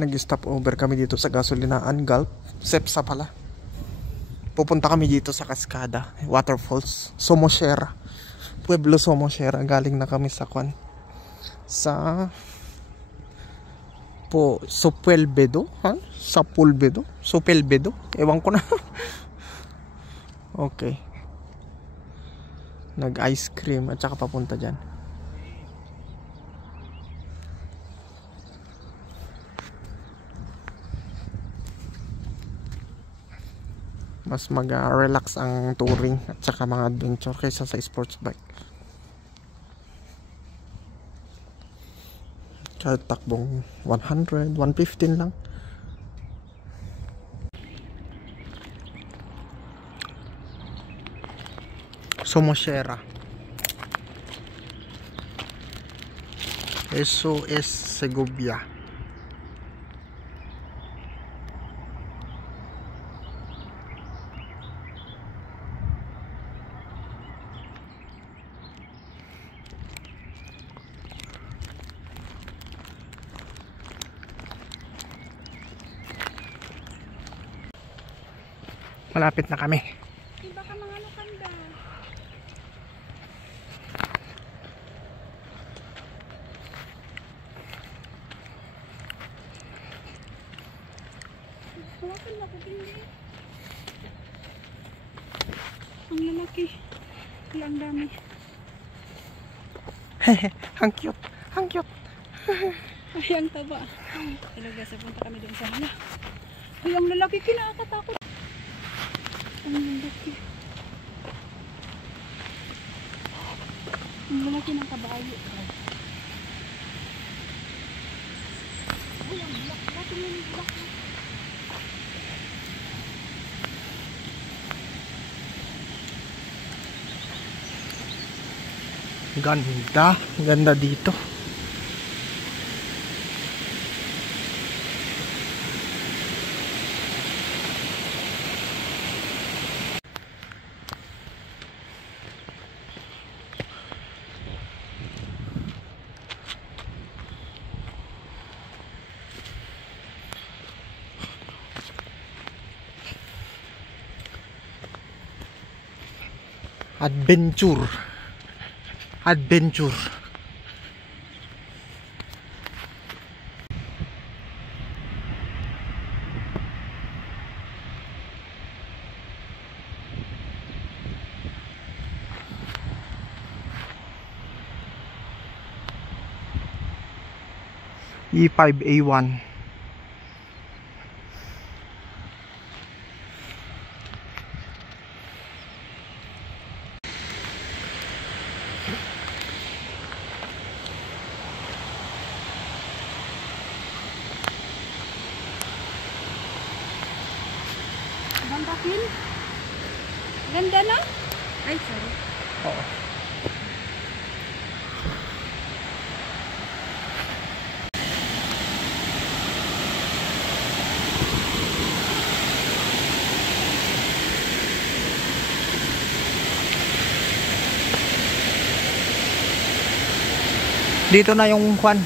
Nag-stop over kami dito sa gasolinaan Gulf. Cepsa pala. Pupunta kami dito sa Cascada Waterfalls, Somosierra, Pueblo Somosierra. Galing na kami sa Kwan, sa Sepulvedo, ha? Sepulvedo, ewan ko na. Okay, nag ice cream at saka papunta dyan. Mas mag-relax ang touring at saka mga adventure kaysa sa sports bike. Kahit takbong 100, 115 lang. Somosierra. Eso es Segovia. Malapit na kami. Iba ka mga lukanda. Hawakan na ko hindi. Ang lalaki. Ang dami. Ang cute. Ang cute. Ay, ang taba. Talaga, punta kami din sa hala. Ay, ang lalaki, kinakatakot. Ang lalaki. Ang lalaki ng kabayo. Ay, ang lalaki ng lalaki. Ganda. Ganda dito. Adventure. Adventure. E5A1. Bantakin? Ganda na? Ay, sorry. Oo. Dito na yung kwan.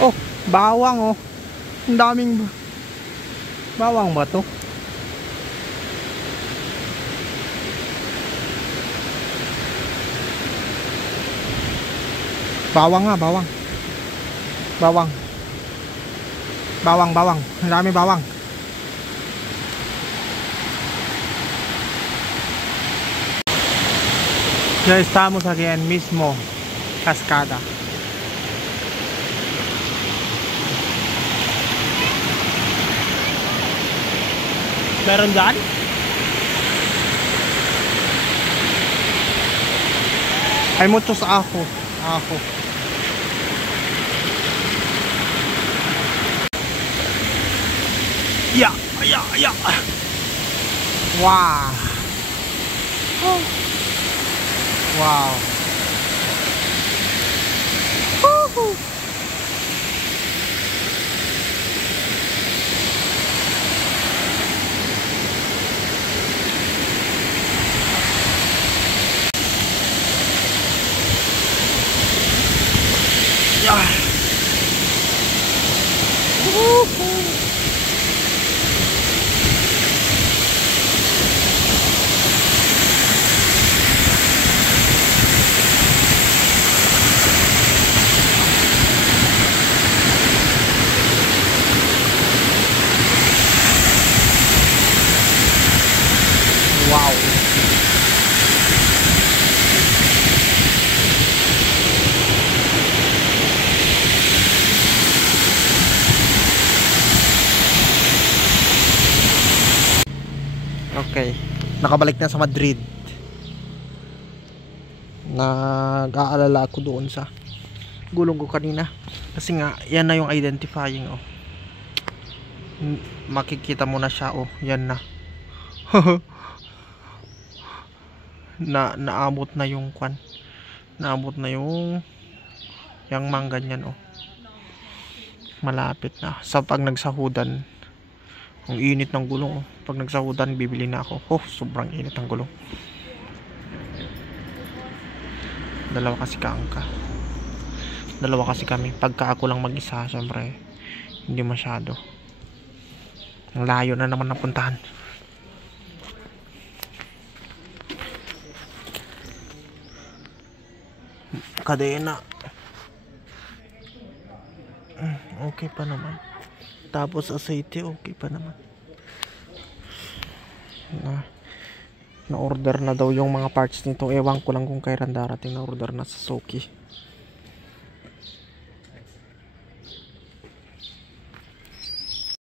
Oh, bawang oh. Ang daming bawang ba to? Bawang nga, bawang. Bawang. Bawang, bawang. Ang dami bawang. Ya estamos aquí en mismo Cascada. Meron dyan? Hay muchos ajo. Ajo. Ya, ya, ya. Wow. Oh. Wow. Woohoo. Ah. Wow. Okay, nakabalik na sa Madrid. Nag-aalala ako doon sa gulong ko kanina. Kasi nga, yan na yung identifying, oh. Makikita mo na siya, oh. Yan na. Naabot na yung kwan. Naabot na yung manggan yan, oh. Malapit na. Sa pag nagsahudan, ang init ng gulong, oh. Pag nagsahudan, bibili na ako. Oh, sobrang init ng gulong. Dalawa kasi kami. Pagka ako lang mag-isa, syempre hindi masyado. Ang layo na naman napuntahan. Kadena. Okay pa naman. Tapos aceite, okay pa naman. Na-order na daw yung mga parts nito. Ewan ko lang kung kailan darating. Na-order na sa Suki.